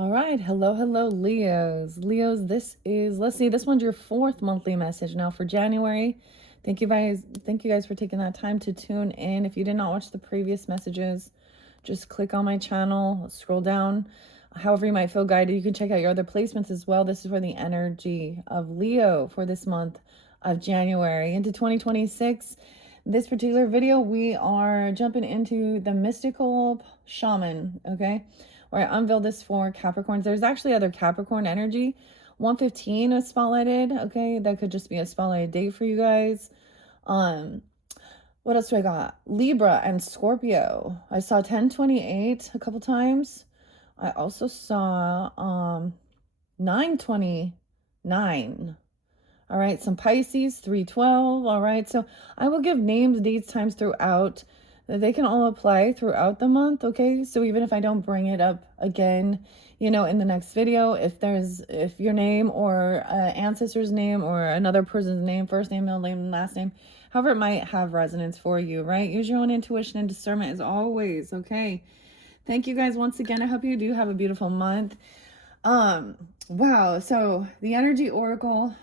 All right. Hello, Leos. Leos, let's see, this one's your fourth monthly message now for January. Thank you guys for taking that time to tune in. If you did not watch the previous messages, just click on my channel, scroll down. However you might feel guided, you can check out your other placements as well. This is for the energy of Leo for this month of January into 2026. This particular video, we are jumping into the mystical shaman, okay? Where I unveil this for Capricorns. There's actually other Capricorn energy. 115 is spotlighted, okay? That could just be a spotlighted date for you guys. What else do I got? Libra and Scorpio. I saw 1028 a couple times. I also saw 929. All right, some Pisces, 312. All right, so I will give names, dates, times throughout. They can all apply throughout the month, okay? So even if I don't bring it up again, in the next video, if your name or ancestor's name or another person's name, first name, middle name, last name, however it might have resonance for you, right? Use your own intuition and discernment as always, okay? Thank you guys once again. I hope you do have a beautiful month. Wow, so the energy oracle.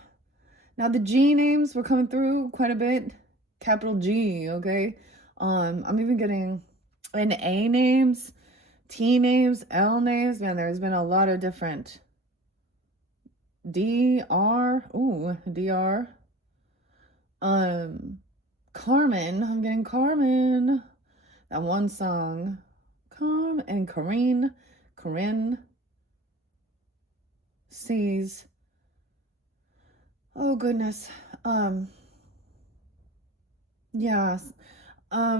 Now the G names were coming through quite a bit. Capital G, okay? I'm even getting an A names, T names, L names. Man, there's been a lot of different DR. Ooh, DR. Carmen. I'm getting Carmen. That one song. Carmen and Corinne sees. Oh goodness. Yeah.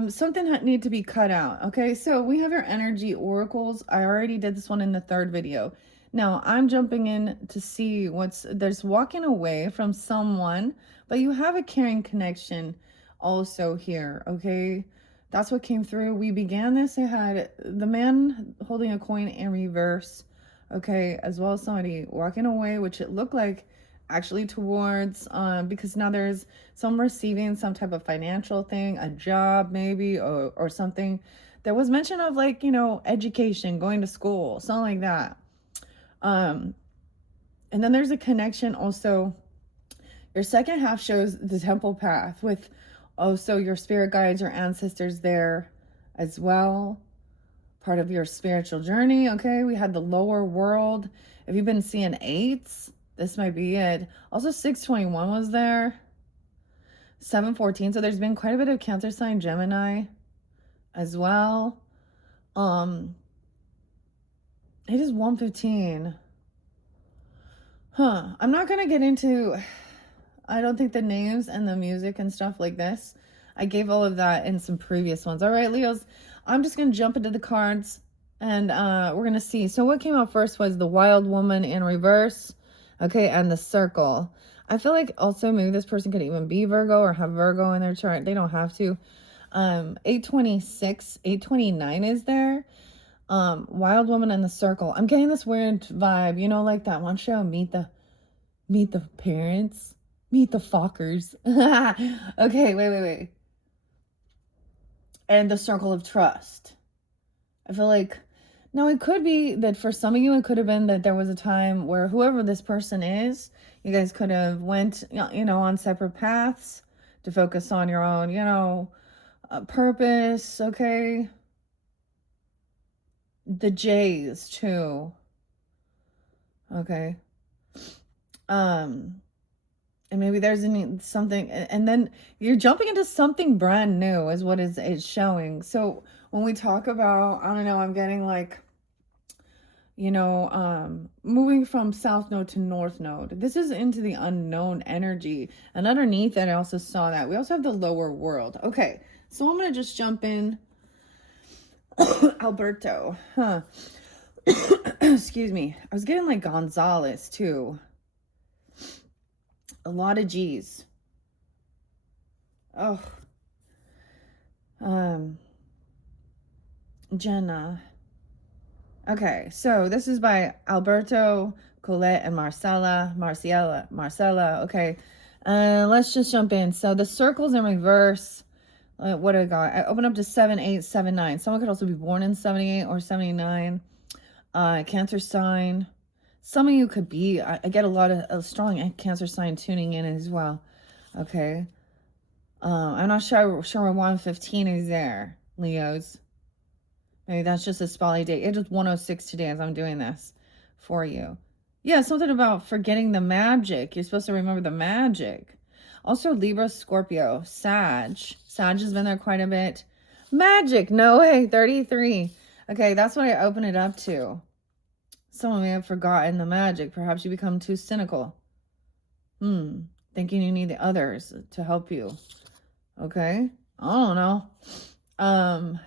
Something need to be cut out. Okay, so we have your energy oracles. I already did this one in the third video. Now I'm jumping in to see there's walking away from someone, but you have a caring connection also here. Okay, that's what came through. We began this. I had the man holding a coin in reverse. Okay, as well as somebody walking away, which it looked like actually towards because now there's some receiving some type of financial thing, a job maybe, or something. There was mention of like, education, going to school, something like that. And then there's a connection also. Your second half shows the temple path with also your spirit guides, your ancestors there as well, part of your spiritual journey. Okay, we had the lower world. If you've been seeing eights, this might be it. Also 621 was there. 714. So there's been quite a bit of Cancer sign Gemini as well. It is 115. I'm not gonna get into, I don't think, the names and the music and stuff like this. I gave all of that in some previous ones. All right, Leos, I'm just gonna jump into the cards and we're gonna see. So what came out first was the Wild Woman in reverse. Okay, and the Circle. I feel like also maybe this person could even be Virgo or have Virgo in their chart. They don't have to. 826, 829 is there. Wild Woman and the Circle. I'm getting this weird vibe, like that one show, Meet the Parents, Meet the Fockers. Okay, wait. And the Circle of Trust. I feel like, now it could be that for some of you, it could have been that there was a time where whoever this person is, you guys could have went, on separate paths to focus on your own, purpose. Okay. The J's too. Okay. And maybe there's something, and then you're jumping into something brand new is what it's showing. So when we talk about, I don't know, I'm getting like, moving from south node to north node. This is into the unknown energy. And underneath that, I also saw that. We also have the lower world. Okay, so I'm going to just jump in. Alberto. Excuse me. I was getting like Gonzalez too. A lot of G's. Oh. Jenna. Okay, so this is by Alberto, Colette, and Marcella. Okay, let's just jump in. So the Circle's in reverse. What do I got? I open up to 7879. Someone could also be born in 78 or 79. Cancer sign. Some of you could be, I get a lot of a strong Cancer sign tuning in as well. Okay. I'm not sure where 115 is there, Leos. Maybe that's just a spotlight date. It is 106 today as I'm doing this for you. Yeah, something about forgetting the magic. You're supposed to remember the magic. Also, Libra, Scorpio, Sag. Sag has been there quite a bit. Magic, no way, 33. Okay, that's what I open it up to. Someone may have forgotten the magic. Perhaps you become too cynical. Thinking you need the others to help you. Okay? I don't know.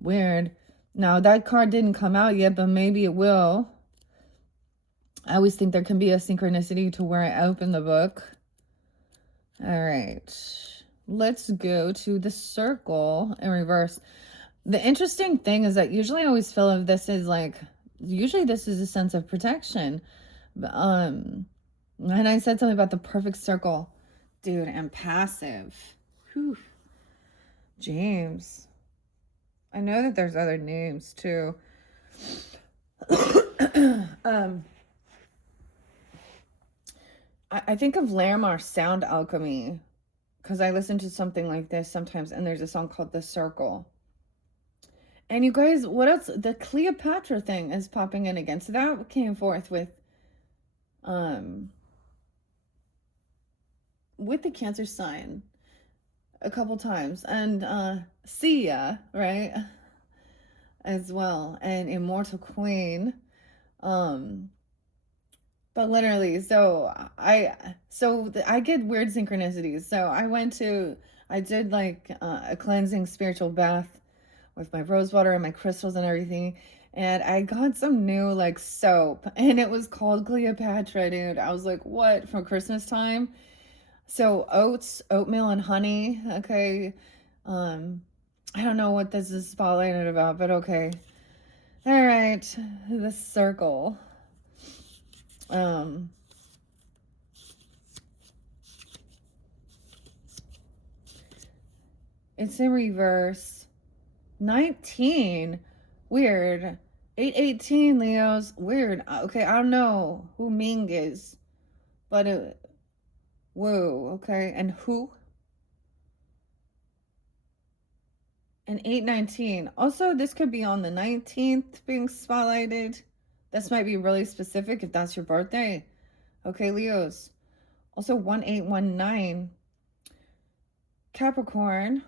Weird. Now, that card didn't come out yet, but maybe it will. I always think there can be a synchronicity to where I open the book. All right. Let's go to the circle in reverse. The interesting thing is that usually I always feel if this is like, usually this is a sense of protection. And I said something about the perfect circle. Dude, and passive. Whew. James. I know that there's other names too. I think of Lamar's Sound Alchemy because I listen to something like this sometimes, and there's a song called The Circle. And you guys, what else? The Cleopatra thing is popping in again. So that came forth with the Cancer sign a couple times, and Sia, right, as well, and Immortal Queen. But literally, so I get weird synchronicities. So I did like a cleansing spiritual bath with my rose water and my crystals and everything. And I got some new like soap, and it was called Cleopatra, dude. I was like, what, for Christmas time? So oatmeal and honey. Okay. I don't know what this is spotlighted about, but okay. All right. The circle. It's in reverse. 19. Weird. 818, Leos. Weird. Okay, I don't know who Ming is. But whoa, okay. And who? And 819. Also, this could be on the 19th being spotlighted. This might be really specific if that's your birthday. Okay, Leos. Also, 1819. Capricorn.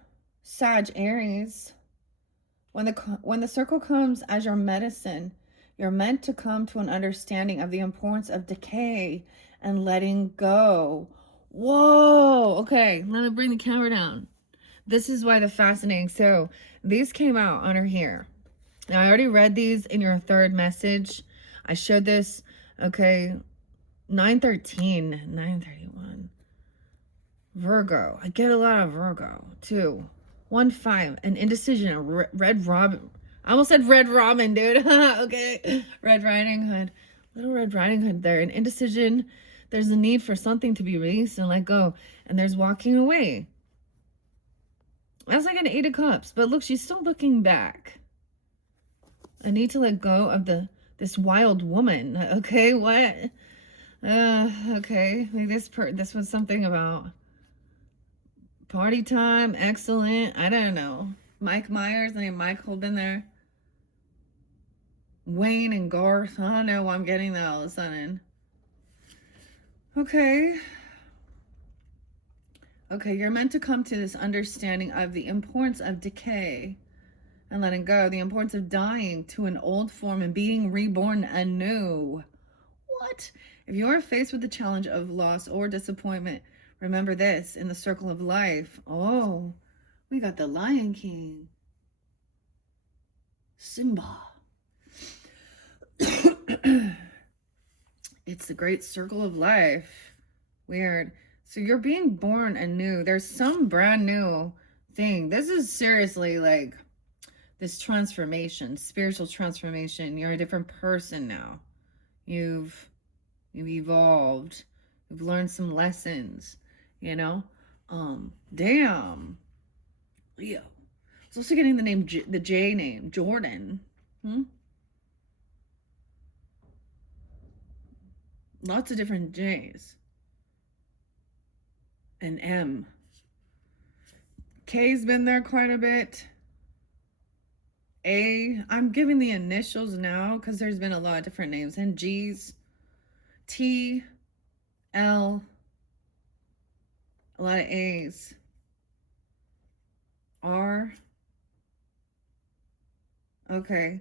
Sag, Aries. When the circle comes as your medicine, you're meant to come to an understanding of the importance of decay and letting go. Whoa. Okay, let me bring the camera down. This is why the fascinating. So these came out under here. Now, I already read these in your third message. I showed this. Okay, 913, 931. Virgo. I get a lot of Virgo too. 1-5, an indecision, a Red Robin. I almost said Red Robin, dude. Okay. Red Riding Hood. Little Red Riding Hood there. An indecision. There's a need for something to be released and let go. And there's walking away. That's like an 8 of Cups. But look, she's still looking back. I need to let go of this wild woman. Okay, what? Okay. Like this was something about party time, excellent. I don't know. Mike Myers, I mean, Michael been there. Wayne and Garth. I don't know why I'm getting that all of a sudden. Okay. Okay, you're meant to come to this understanding of the importance of decay and letting go, the importance of dying to an old form and being reborn anew. What? If you are faced with the challenge of loss or disappointment, remember this in the circle of life. Oh, we got the Lion King. Simba. It's the great circle of life. Weird. So you're being born anew. There's some brand new thing. This is seriously like this transformation, spiritual transformation. You're a different person now. You've evolved. You've learned some lessons, you know? Damn. Leo. I was also getting the name, the J name, Jordan. Lots of different J's. And M. K's been there quite a bit. A, I'm giving the initials now because there's been a lot of different names. And G's. T, L, a lot of A's. R. Okay.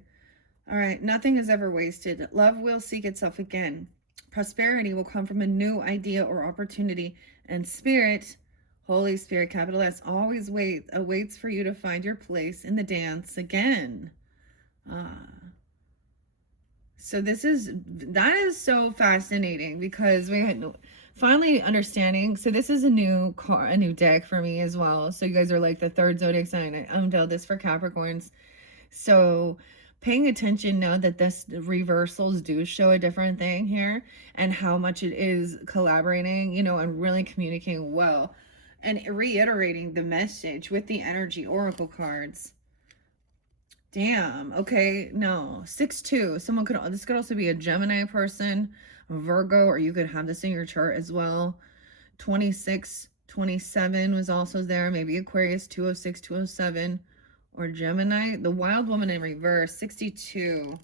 All right. Nothing is ever wasted. Love will seek itself again. Prosperity will come from a new idea or opportunity. And spirit, Holy Spirit, capital S, always awaits for you to find your place in the dance again. So that is so fascinating because we had finally understanding. So this is a new deck for me as well. So you guys are like the third zodiac sign. I unveiled this for Capricorns. So paying attention now that this reversals do show a different thing here and how much it is collaborating, and really communicating well and reiterating the message with the energy oracle cards. Damn. Okay. No. 6-2. This could also be a Gemini person, Virgo, or you could have this in your chart as well. 26, 27 was also there. Maybe Aquarius, 206, 207, or Gemini. The Wild Woman in reverse, 62.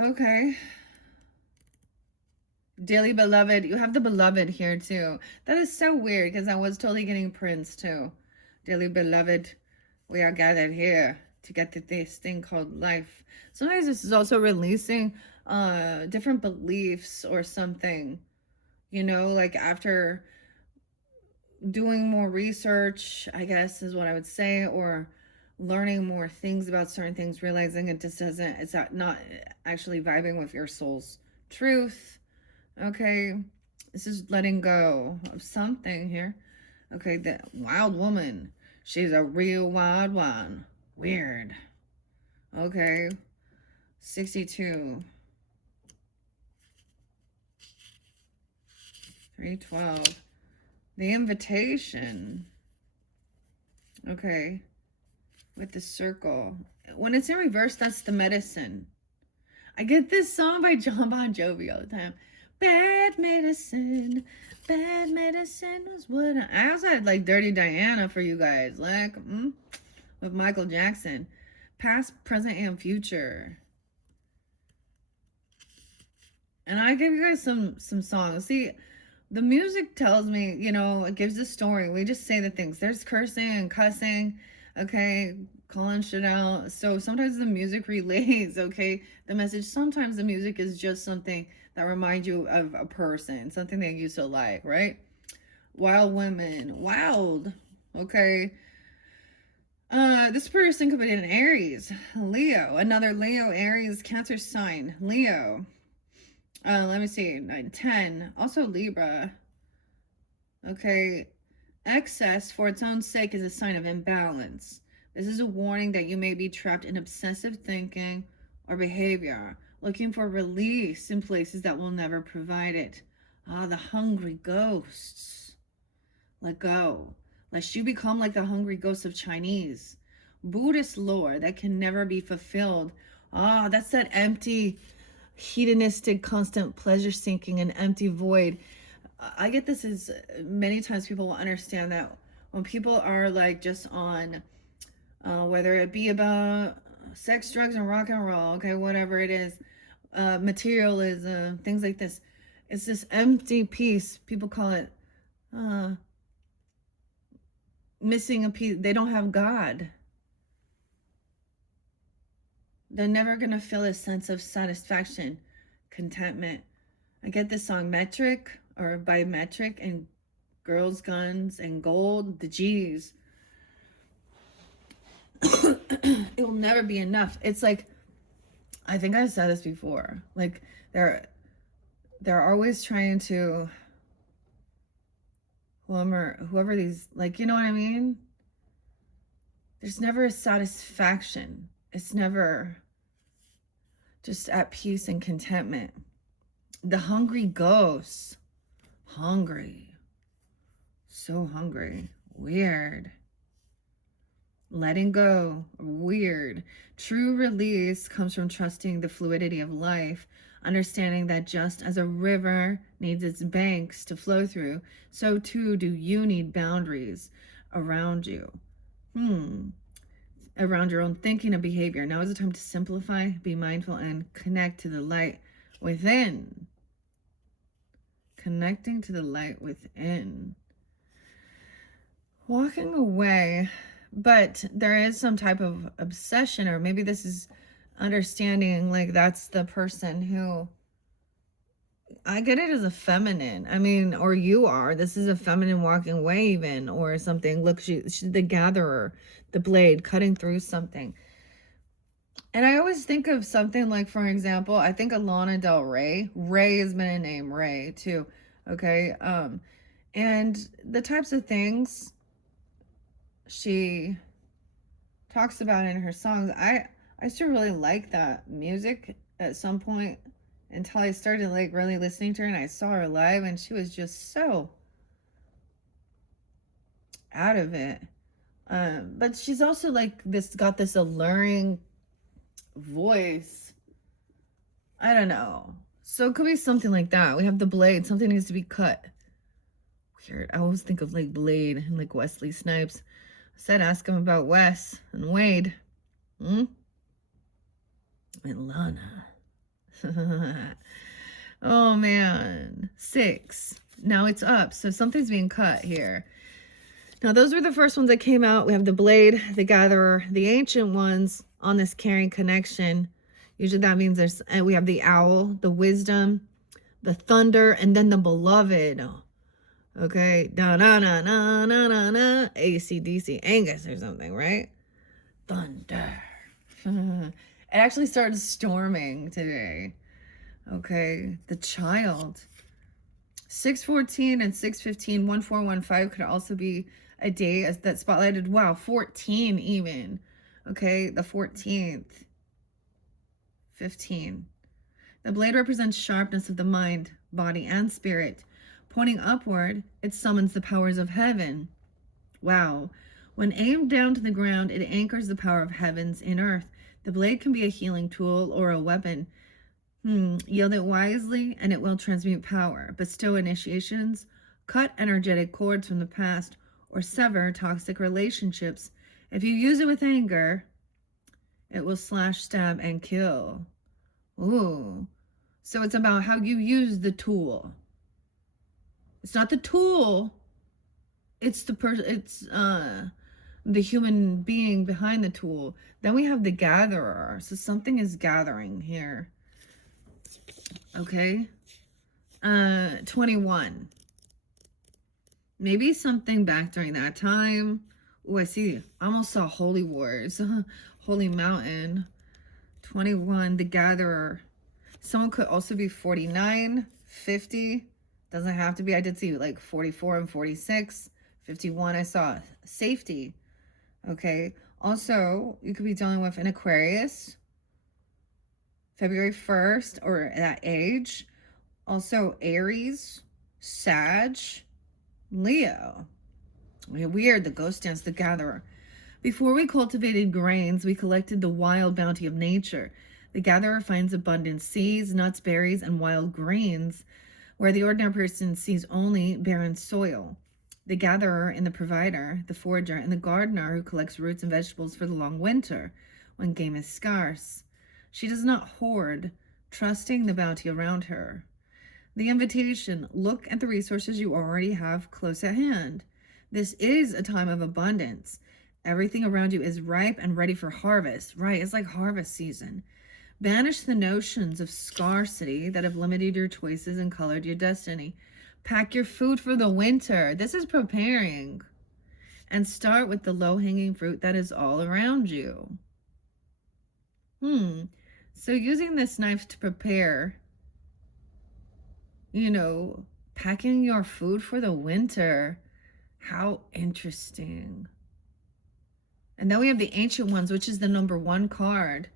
Okay. Dearly beloved. You have the beloved here too. That is so weird because I was totally getting Prince too. Dearly beloved. We are gathered here to get to this thing called life. Sometimes this is also releasing different beliefs or something, like after doing more research, I guess is what I would say, or learning more things about certain things, realizing it's not actually vibing with your soul's truth. Okay, this is letting go of something here. Okay, the Wild Woman. She's a real wild one. Weird. Okay. 62. 312. The Invitation. Okay. With the circle. When it's in reverse, that's the medicine. I get this song by John Bon Jovi all the time. Bad medicine. Bad medicine was what I also had like Dirty Diana for you guys. Like, with Michael Jackson. Past, present, and future. And I give you guys some songs. See, the music tells me, it gives a story. We just say the things. There's cursing and cussing, okay, calling shit out. So sometimes the music relays, okay, the message. Sometimes the music is just something that reminds you of a person, something that you used to like, right? Wild women, wild, okay. This person could be an Aries, Leo, another Leo, Aries, Cancer sign, Leo. Let me see, 9, 10, also Libra. Okay, excess for its own sake is a sign of imbalance. This is a warning that you may be trapped in obsessive thinking or behavior, looking for release in places that will never provide it. The hungry ghosts. Let go, lest you become like the hungry ghosts of Chinese. Buddhist lore that can never be fulfilled. That's that empty, hedonistic, constant pleasure seeking, and empty void. I get this as many times people will understand that when people are like just on, whether it be about sex, drugs, and rock and roll, okay, whatever it is, materialism, things like this. It's this empty piece. People call it missing a piece. They don't have God. They're never going to feel a sense of satisfaction, contentment. I get this song Metric or by Metric and Girls, Guns, and Gold, the G's. It will never be enough. It's like, I think I've said this before. Like they're always trying to whoever these, like, you know what I mean? There's never a satisfaction. It's never just at peace and contentment. The hungry ghosts. Hungry. So hungry. Weird. letting go. Weird. True release comes from trusting the fluidity of life, understanding that just as a river needs its banks to flow through, so too do you need boundaries around you. Around your own thinking and behavior. Now is the time to simplify, be mindful, and connect to the light within. Connecting to the light within. Walking away, but there is some type of obsession, or maybe this is understanding like that's the person who, I get it as a feminine. I mean, or you are. This is a feminine walking away, even, or something. Look, she's the gatherer, the blade cutting through something. And I always think of something like, for example, I think of Lana Del Rey. Ray has been a name, Ray, too. Okay. And the types of things she talks about in her songs, I used to really like that music at some point until I started like really listening to her and I saw her live and she was just so out of it. But she's also like got this alluring voice. I don't know. So it could be something like that. We have the blade. Something needs to be cut. Weird. I always think of like Blade and like Wesley Snipes. I said ask him about Wes and Wade. And Lana. Oh man. 6. Now it's up. So something's being cut here. Now those were the first ones that came out. We have the Blade, the Gatherer, the Ancient Ones on this caring connection. Usually that means we have the Owl, the Wisdom, the Thunder, and then the Beloved. Okay, da na na na na na na, AC/DC, Angus or something, right? Thunder. It actually started storming today. Okay, the Child. 614 and 615, 1415 could also be a day that spotlighted. Wow, 14 even. Okay, the 14th. 15. The blade represents sharpness of the mind, body, and spirit. Pointing upward, it summons the powers of heaven. Wow. When aimed down to the ground, it anchors the power of heavens in earth. The blade can be a healing tool or a weapon. Yield it wisely, and it will transmute power. Bestow initiations, cut energetic cords from the past, or sever toxic relationships. If you use it with anger, it will slash, stab, and kill. Ooh. So it's about how you use the tool. It's not the tool. It's the person. It's the human being behind the tool. Then we have the gatherer. So something is gathering here. Okay. 21. Maybe something back during that time. Oh, I see. I almost saw Holy Wars. Holy Mountain. 21. The gatherer. Someone could also be 49, 50. Doesn't have to be. I did see like 44 and 46. 51, I saw safety. Okay. Also, you could be dealing with an Aquarius. February 1st or that age. Also Aries, Sag, Leo. Weird, the ghost dance, the gatherer. Before we cultivated grains, we collected the wild bounty of nature. The gatherer finds abundant seeds, nuts, berries, and wild grains, where the ordinary person sees only barren soil. The gatherer and the provider, the forager, and the gardener who collects roots and vegetables for the long winter, when game is scarce. She does not hoard, trusting the bounty around her. The invitation, look at the resources you already have close at hand. This is a time of abundance. Everything around you is ripe and ready for harvest. Right, it's like harvest season. Banish the notions of scarcity that have limited your choices and colored your destiny. Pack your food for the winter. This is preparing. And start with the low-hanging fruit that is all around you. So using this knife to prepare, packing your food for the winter. How interesting. And then we have the Ancient Ones, which is the number 1 card.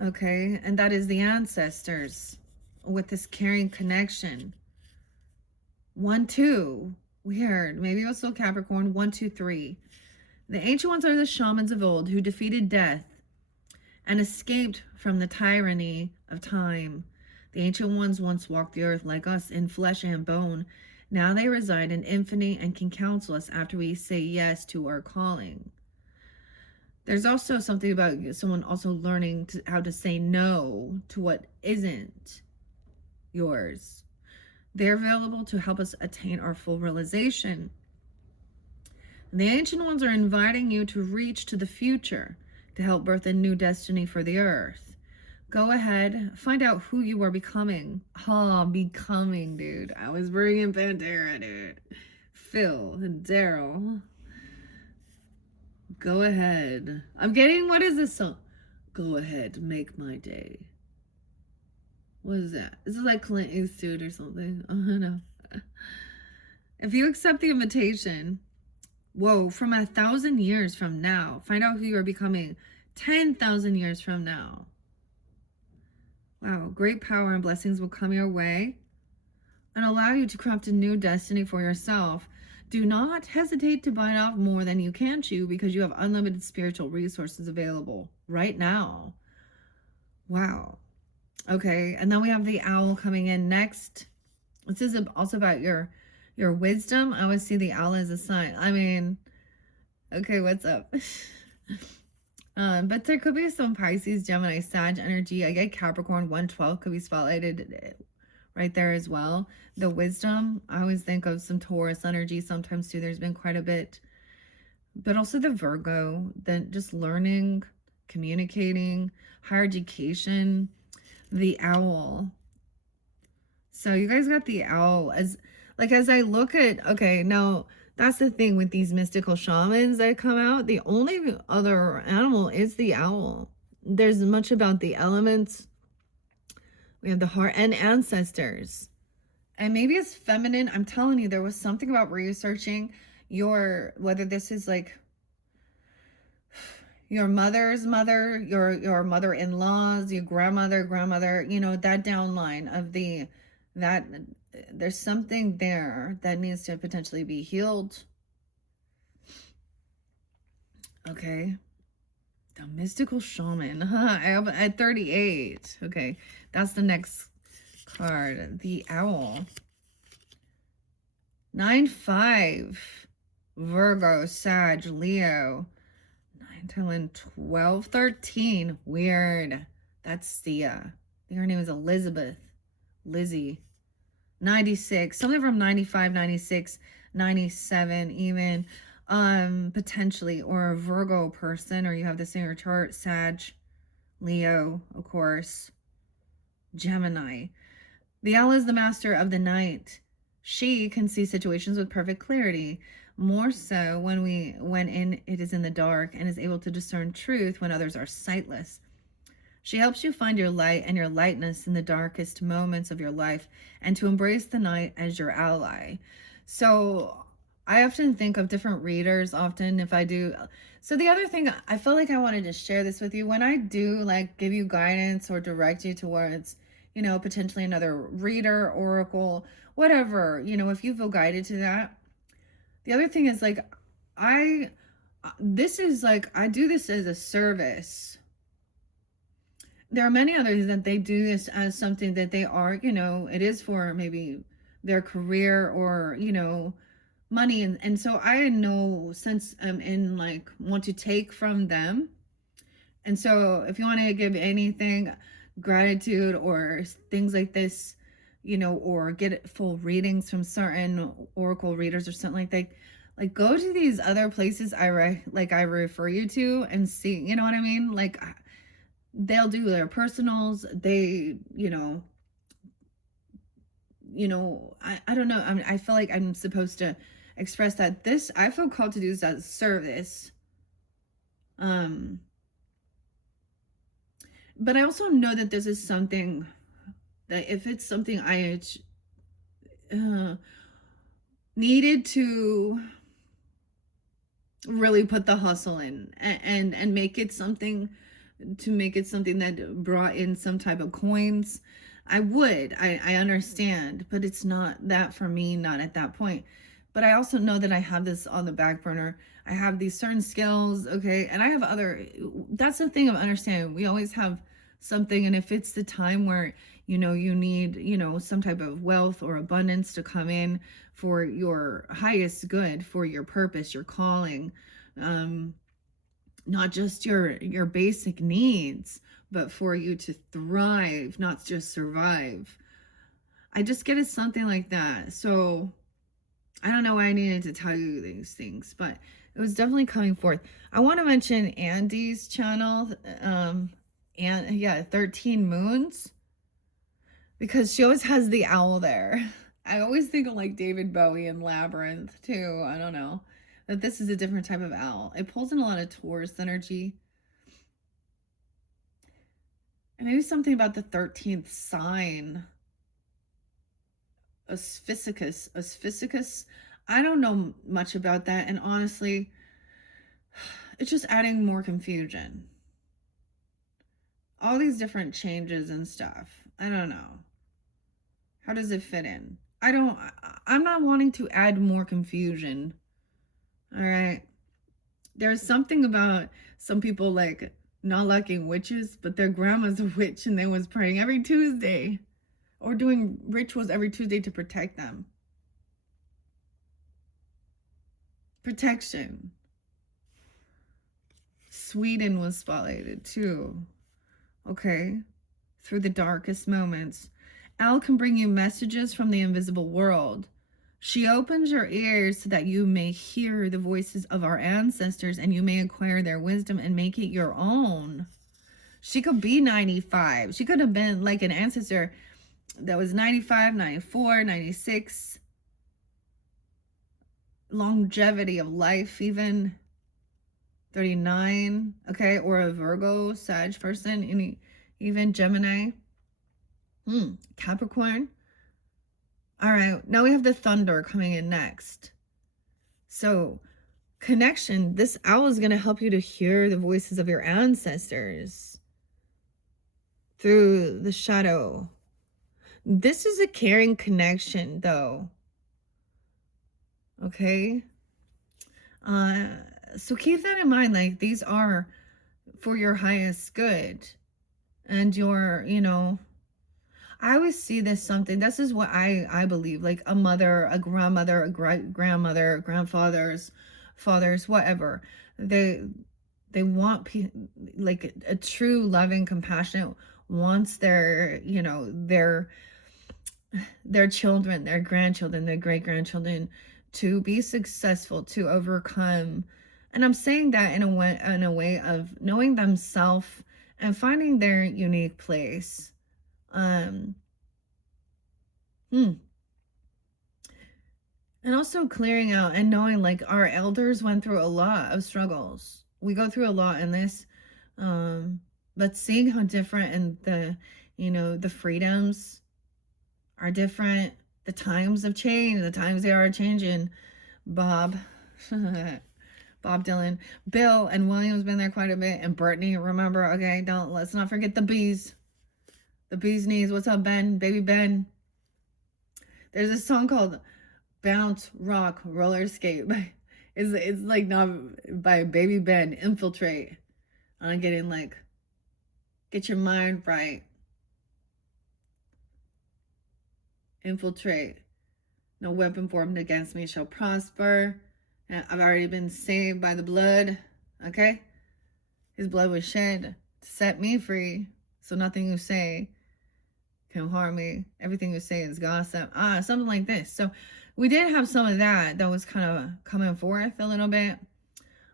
Okay, and that is the ancestors with this caring connection. 1, 2. Weird. Maybe it was still Capricorn. 1, 2, 3. The ancient ones are the shamans of old who defeated death and escaped from the tyranny of time. The ancient ones once walked the earth like us in flesh and bone. Now they reside in infinity and can counsel us after we say yes to our calling. There's also something about someone also learning how to say no to what isn't yours. They're available to help us attain our full realization. The ancient ones are inviting you to reach to the future to help birth a new destiny for the earth. Go ahead, find out who you are becoming. Becoming, dude. I was bringing Pantera, dude. Phil and Daryl. Go ahead. I'm getting, what is this song? Go ahead, make my day. What is that? Is it like Clint Eastwood or something? I don't know. If you accept the invitation, from 1,000 years from now, find out who you are becoming 10,000 years from now. Wow, great power and blessings will come your way and allow you to craft a new destiny for yourself. Do not hesitate to bite off more than you can chew because you have unlimited spiritual resources available right now. Wow. Okay, and then we have the owl coming in next. This is also about your wisdom. I always see the owl as a sign. I mean, okay, what's up? But there could be some Pisces, Gemini, Sag energy. I get Capricorn 112 could be spotlighted right there as well. The wisdom, I always think of some Taurus energy sometimes too. There's been quite a bit. But also the Virgo, then just learning, communicating, higher education, the owl. So you guys got the owl as I look at, okay, now that's the thing with these mystical shamans that come out. The only other animal is the owl. There's much about the elements. We have the heart and ancestors. And maybe it's feminine. I'm telling you, there was something about researching whether this is like your mother's mother, your mother-in-laws, your grandmother, that downline of that there's something there that needs to potentially be healed. Okay. The mystical shaman. At 38. Okay. That's the next card. The owl. 9-5. Virgo, Sag, Leo. 9, 10, 12, 13. Weird. That's Sia. I think her name is Elizabeth. Lizzie. 96. Something from 95, 96, 97 even. Potentially. Or a Virgo person. Or you have this in your chart. Sag. Leo, of course. Gemini. The owl is the master of the night. She can see situations with perfect clarity, more so when it is in the dark, and is able to discern truth when others are sightless. She helps you find your light and your lightness in the darkest moments of your life, and to embrace the night as your ally. So I often think of different readers if I do. So the other thing, I felt like I wanted to share this with you. When I do give you guidance or direct you towards, potentially another reader, oracle, whatever, if you feel guided to that. The other thing is I do this as a service. There are many others that they do this as something that they are, it is for maybe their career or, money. And so I in no sense want to take from them. And so if you want to give anything, gratitude or things like this, or get full readings from certain oracle readers or something like that, go to these other places I refer you to and see, you know what I mean? They'll do their personals. They, I don't know. I mean, I feel like I'm supposed to express that I feel called to do this as a service. But I also know that this is something that if it's something I needed to really put the hustle in and make it something that brought in some type of coins, I understand, but it's not that for me, not at that point. but I also know that I have this on the back burner. I have these certain skills, okay? And I have other, that's the thing of understanding. We always have something, and if it's the time where, you need, some type of wealth or abundance to come in for your highest good, for your purpose, your calling, not just your basic needs, but for you to thrive, not just survive. I just get it something like that. So I don't know why I needed to tell you these things, but it was definitely coming forth. I want to mention Andy's channel, and yeah, 13 Moons, because she always has the owl there. I always think of like David Bowie and Labyrinth too. I don't know. But this is a different type of owl. It pulls in a lot of Taurus energy. And maybe something about the 13th sign. Asphyxicus. I don't know much about that, and honestly, it's just adding more confusion. All these different changes and stuff. I don't know. How does it fit in? I'm not wanting to add more confusion. All right. There's something about some people like not liking witches, but their grandma's a witch and they was praying every Tuesday or doing rituals every Tuesday to protect them. Protection. Sweden was spotlighted too. Okay. Through the darkest moments. Al can bring you messages from the invisible world. She opens your ears so that you may hear the voices of our ancestors and you may acquire their wisdom and make it your own. She could be 95. She could have been like an ancestor that was 95, 94, 96. Longevity of life, even 39, okay, or a Virgo, Sag person, even Gemini, Capricorn. All right, now we have the thunder coming in next. So, connection. This owl is going to help you to hear the voices of your ancestors through the shadow. This is a caring connection, though. Okay? So keep that in mind. Like, these are for your highest good. And your, I always see this something. This is what I believe. Like a mother, a grandmother, a grandmother, grandfathers, fathers, whatever. They want like a true loving, compassionate wants their their children, their grandchildren, their great grandchildren to be successful, to overcome. And I'm saying that in a way of knowing themselves and finding their unique place. And also clearing out and knowing like our elders went through a lot of struggles. We go through a lot in this, but seeing how different and the freedoms are different, the times have changed, the times they are changing. Bob Dylan, Bill and William's been there quite a bit, and Brittany, remember, okay, let's not forget the bees. The bee's knees. What's up, Ben? Baby Ben. There's a song called Bounce, Rock, Roller Skate. It's like not by Baby Ben. Infiltrate. I'm getting like, get your mind right. Infiltrate. No weapon formed against me shall prosper. I've already been saved by the blood. Okay? His blood was shed to set me free. So nothing you say can harm me. Everything you say is gossip. Something like this. So we did have some of that was kind of coming forth a little bit.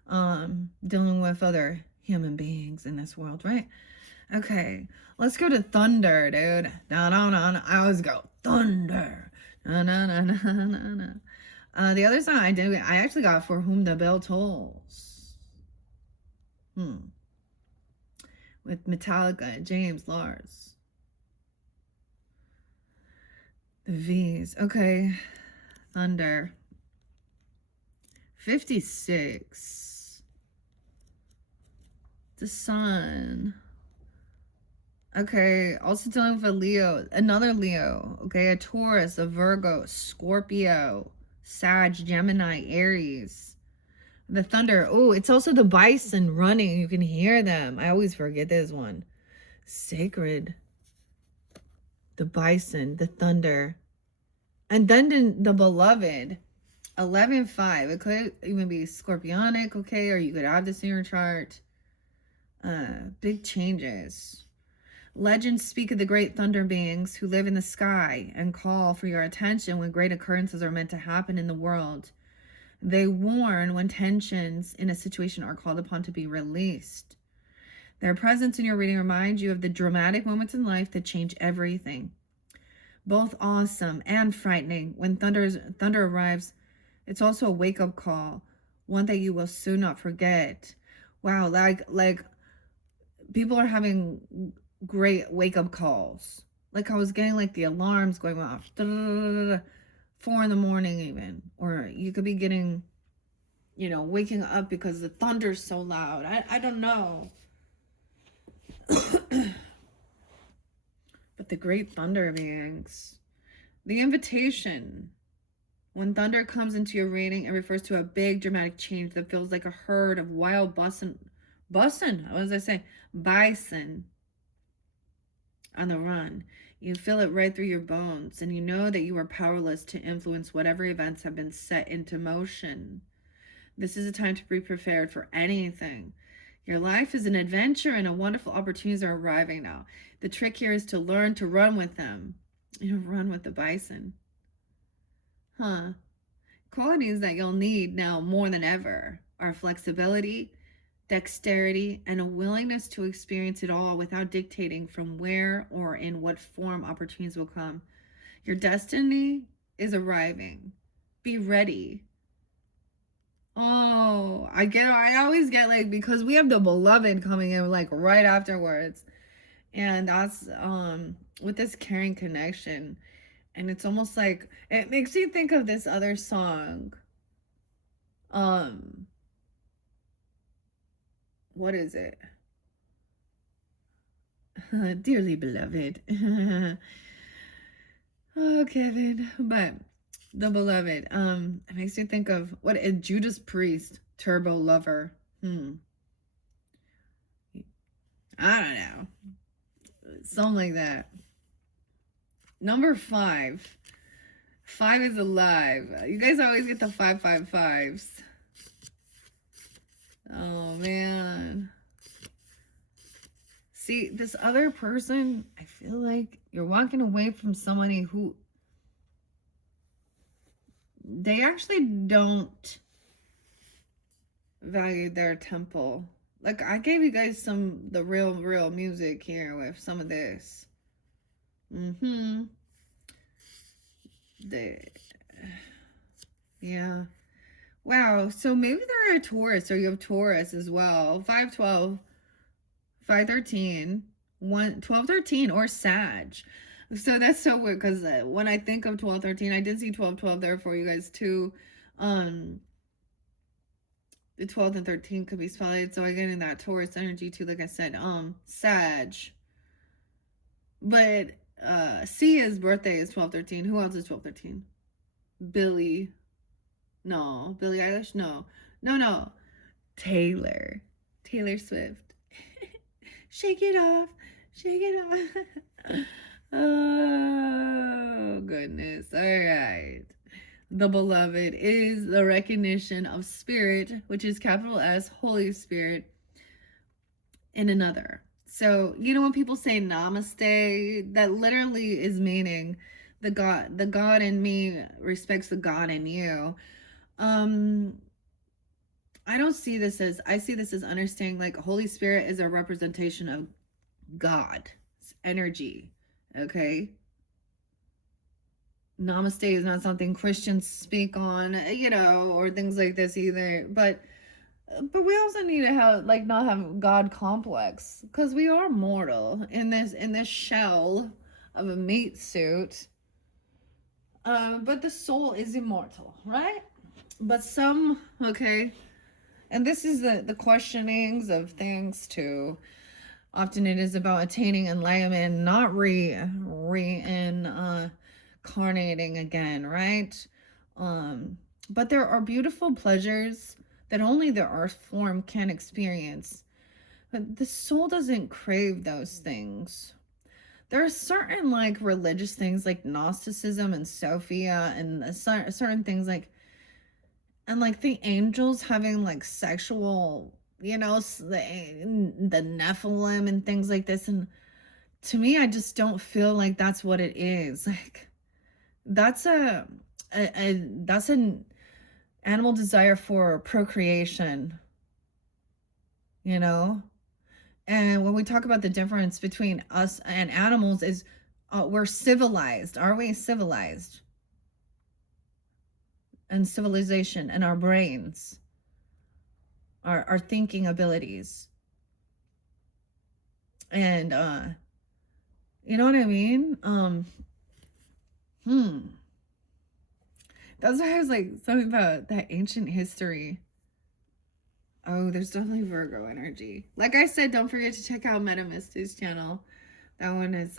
Dealing with other human beings in this world, right? Okay, let's go to thunder, dude. No. I always go thunder. No. The other song I actually got For Whom the Bell Tolls. With Metallica, James Lars. The V's. Okay. Thunder. 56. The Sun. Okay. Also dealing with a Leo. Another Leo. Okay. A Taurus, a Virgo, Scorpio, Sag, Gemini, Aries. The thunder. Oh, it's also the bison running. You can hear them. I always forget this one. Sacred. The bison, the thunder. And then the beloved. 11-5. It could even be scorpionic, okay? Or you could have this in your chart. Big changes. Legends speak of the great thunder beings who live in the sky and call for your attention when great occurrences are meant to happen in the world. They warn when tensions in a situation are called upon to be released. Their presence in your reading reminds you of the dramatic moments in life that change everything. Both awesome and frightening. When thunder arrives, it's also a wake-up call, one that you will soon not forget. Wow, like people are having great wake-up calls. Like I was getting like the alarms going off. 4 in the morning even. Or you could be getting, waking up because the thunder's so loud. I don't know. But the great thunder beings. The invitation. When thunder comes into your reading, it refers to a big dramatic change that feels like a herd of wild bison, what does I say? Bison on the run. You feel it right through your bones, and you know that you are powerless to influence whatever events have been set into motion. This is a time to be prepared for anything. Your life is an adventure, and wonderful opportunities are arriving now. The trick here is to learn to run with them. Run with the bison. Qualities that you'll need now more than ever are flexibility, dexterity, and a willingness to experience it all without dictating from where or in what form opportunities will come. Your destiny is arriving. Be ready. Oh, I always get like, because we have the beloved coming in like right afterwards. And that's with this caring connection. And it's almost like it makes you think of this other song. What is it? Dearly beloved. Oh, Kevin. But the beloved. It makes you think of what is Judas Priest, Turbo Lover. I don't know. Something like that. Number 5. 5 is alive. You guys always get the 555s. Oh, man. See, this other person, I feel like you're walking away from somebody who they actually don't value their temple. Like, I gave you guys the real music here with some of this. Yeah. Wow. So maybe they're a Taurus, or you have Taurus as well. 512, 513, 1213, or Sag. So that's so weird, because when I think of 1213, I did see 1212 there for you guys too. The 12 and 13 could be spotted. So I'm getting that Taurus energy too, like I said. Sag. But Sia's birthday is 1213. Who else is 1213? Billie Eilish? No. Taylor Swift. Shake it off. Oh, goodness. All right. The beloved is the recognition of spirit, which is capital S, Holy Spirit, in another. So, when people say namaste, that literally is meaning the God in me respects the God in you. I see this as understanding like Holy Spirit is a representation of God's energy. Okay. Namaste is not something Christians speak on, or things like this either. But we also need to not have God complex, because we are mortal in this shell of a meat suit. But the soul is immortal, right? But okay. And this is the questionings of things too. Often it is about attaining enlightenment, not reincarnating again, right? But there are beautiful pleasures that only the earth form can experience. But the soul doesn't crave those things. There are certain like religious things like Gnosticism and Sophia and certain things like, and like the angels having like sexual, the Nephilim and things like this. And to me, I just don't feel like that's what it is. Like that's that's an animal desire for procreation, you know? And when we talk about the difference between us and animals is we're civilized. Are we civilized? And civilization and our brains, our thinking abilities. And you know what I mean? Hmm. That's why I was like something about that ancient history. Oh, there's definitely Virgo energy. Like I said, don't forget to check out Meta Misty's channel. That one is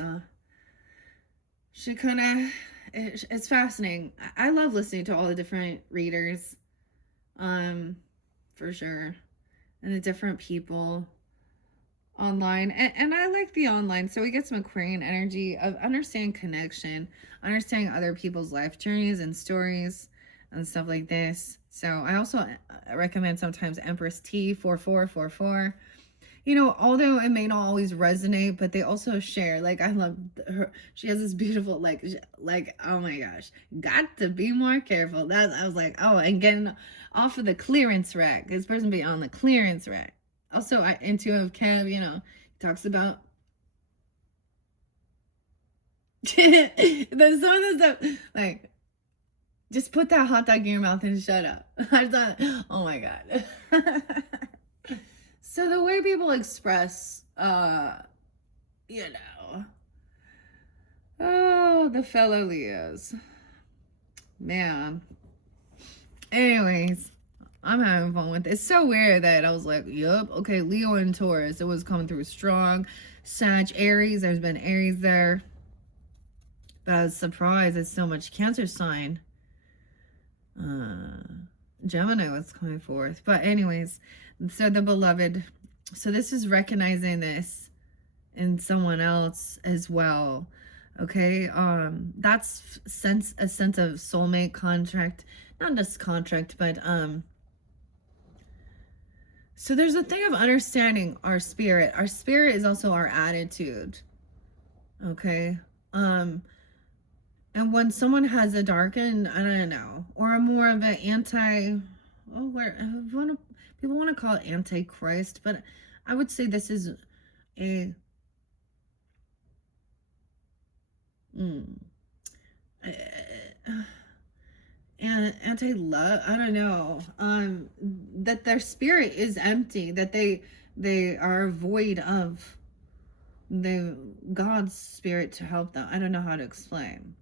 she kind of it's fascinating. I love listening to all the different readers, for sure, and the different people online. And I like the online, so we get some Aquarian energy of understanding connection, understanding other people's life journeys and stories and stuff like this. So I also recommend sometimes Empress T 4444. You know, although it may not always resonate, but they also share. Like I love her. She has this beautiful, like oh my gosh, got to be more careful. That I was like, oh, and getting off of the clearance rack. This person be on the clearance rack. Also, Intuitive Kev, talks about there's some of the stuff like just put that hot dog in your mouth and shut up. I thought, oh my god. So the way people express, oh, the fellow Leos, man. Anyways, I'm having fun with it. It's so weird that I was like, yup, okay, Leo and Taurus, it was coming through strong. Sag, Aries, there's been Aries there. But I was surprised at so much Cancer sign. Gemini was coming forth. But anyways, so the beloved. So this is recognizing this in someone else as well. Okay, that's a sense of soulmate contract, not just contract, but so there's a thing of understanding our spirit. Our spirit is also our attitude. Okay. And when someone has a darkened, I don't know, or a more of an people want to call it antichrist, but I would say this is a and anti-love, I don't know, that their spirit is empty, that they are void of the God's spirit to help them. I don't know how to explain.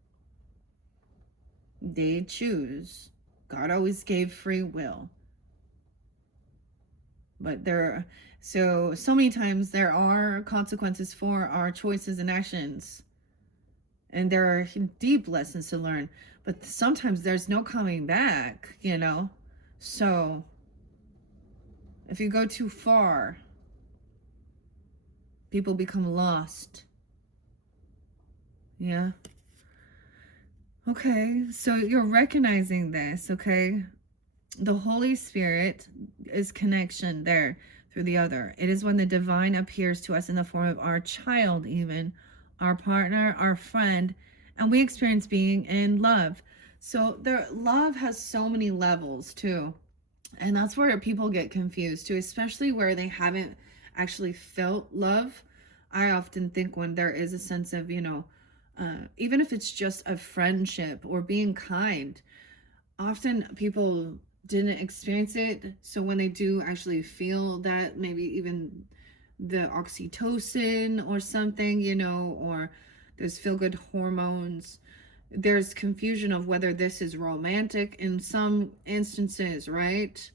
They choose. God always gave free will, but so many times there are consequences for our choices and actions, and there are deep lessons to learn, but sometimes there's no coming back, so if you go too far, people become lost. Yeah. Okay, so you're recognizing this. Okay, the Holy Spirit is connection there through the other. It is when the divine appears to us in the form of our child, even our partner, our friend, and we experience being in love. So love has so many levels too, and that's where people get confused too, especially where they haven't actually felt love. I often think when there is a sense of, even if it's just a friendship or being kind, often people didn't experience it. So when they do actually feel that, maybe even the oxytocin or something, or those feel good hormones, there's confusion of whether this is romantic in some instances, right?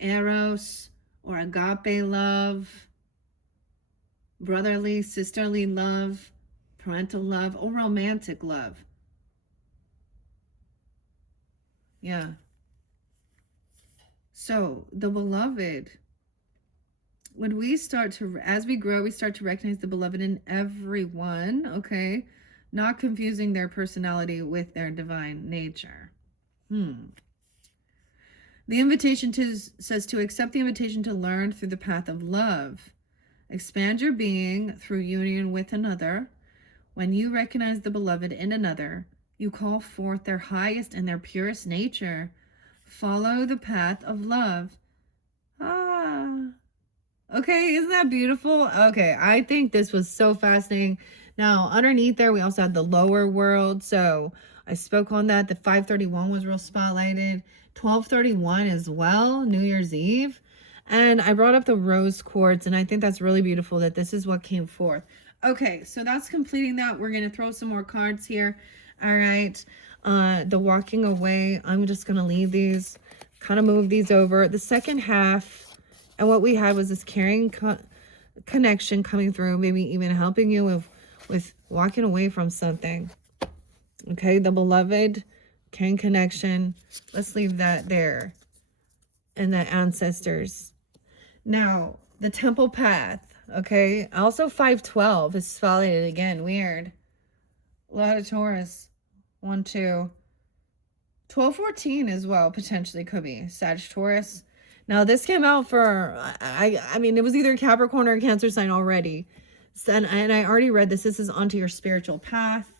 Eros or agape love, brotherly, sisterly love, parental love, or romantic love. Yeah. So the beloved, when we start to, as we grow, we start to recognize the beloved in everyone, okay? Not confusing their personality with their divine nature. The invitation says to accept the invitation to learn through the path of love. Expand your being through union with another. When you recognize the beloved in another, you call forth their highest and their purest nature. Follow the path of love. Ah. Okay, isn't that beautiful? Okay, I think this was so fascinating. Now, underneath there, we also had the lower world. So I spoke on that. The 531 was real spotlighted. 1231 as well, New Year's Eve. And I brought up the rose quartz, and I think that's really beautiful that this is what came forth. Okay, so that's completing that. We're going to throw some more cards here. All right. The walking away, I'm just going to leave these, kind of move these over. The second half, and what we had was this caring connection coming through, maybe even helping you with walking away from something. Okay, the beloved, caring connection. Let's leave that there. And the ancestors. Now, the temple path. Okay, also 512 is spotlighted again. Weird. A lot of Taurus. 1, 2. 1214 as well, potentially could be Sagittarius. Now this came out for, I mean, it was either Capricorn or Cancer sign already. So, and I already read this. This is onto your spiritual path.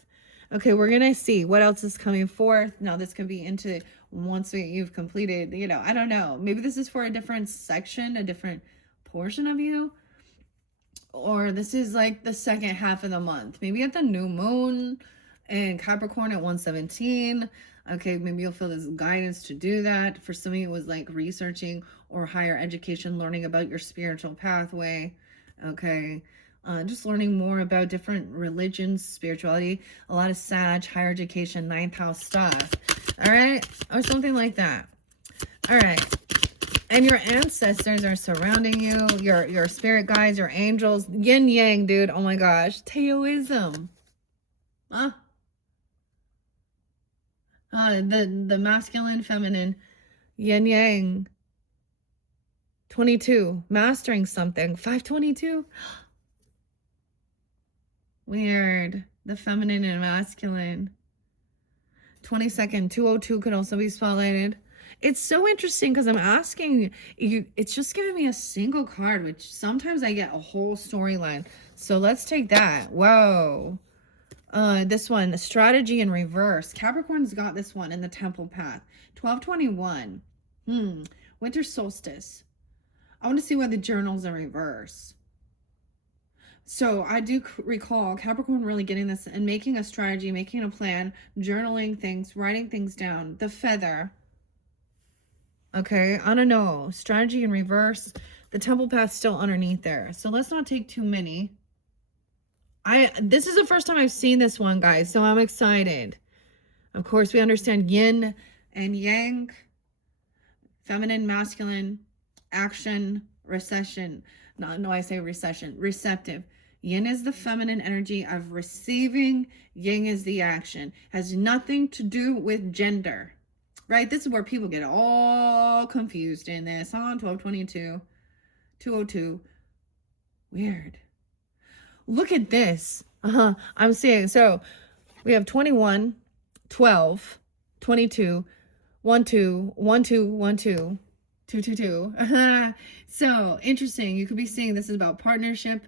Okay, we're going to see what else is coming forth. Now this could be into once you've completed, you know, I don't know. Maybe this is for a different section, a different portion of you. Or this is like the second half of the month. Maybe at the new moon and Capricorn at 117. Okay, maybe you'll feel this guidance to do that. For some of you, it was like researching or higher education, learning about your spiritual pathway. Okay, just learning more about different religions, spirituality, a lot of Sag, higher education, 9th house stuff. All right, or something like that. All right. And your ancestors are surrounding you, your spirit guides, your angels, yin yang, dude. Oh my gosh, Taoism. The masculine, feminine, yin yang. 22, mastering something. 522. Weird. The feminine and masculine. 22nd, 202 could also be spotlighted. It's so interesting because I'm asking you, it's just giving me a single card, which sometimes I get a whole storyline. So let's take that. Whoa. This one, strategy in reverse. Capricorn's got this one in the temple path. 1221. Winter solstice. I want to see why the journal's in reverse. So I do recall Capricorn really getting this and making a strategy, making a plan, journaling things, writing things down. The feather. Okay, I don't know. Strategy in reverse. The temple path still underneath there. So let's not take too many. This is the first time I've seen this one, guys, so I'm excited. Of course, we understand yin and yang, feminine, masculine, action, recession. No, I say recession, receptive. Yin is the feminine energy of receiving. Yang is the action. Has nothing to do with gender, right? This is where people get all confused in this, huh? 1222, 202. Weird. Look at this. I'm seeing. So we have 21, 12, 22, 1, 2, 1, 2, 1, 2, 2, 2, 2. So interesting. You could be seeing this is about partnership.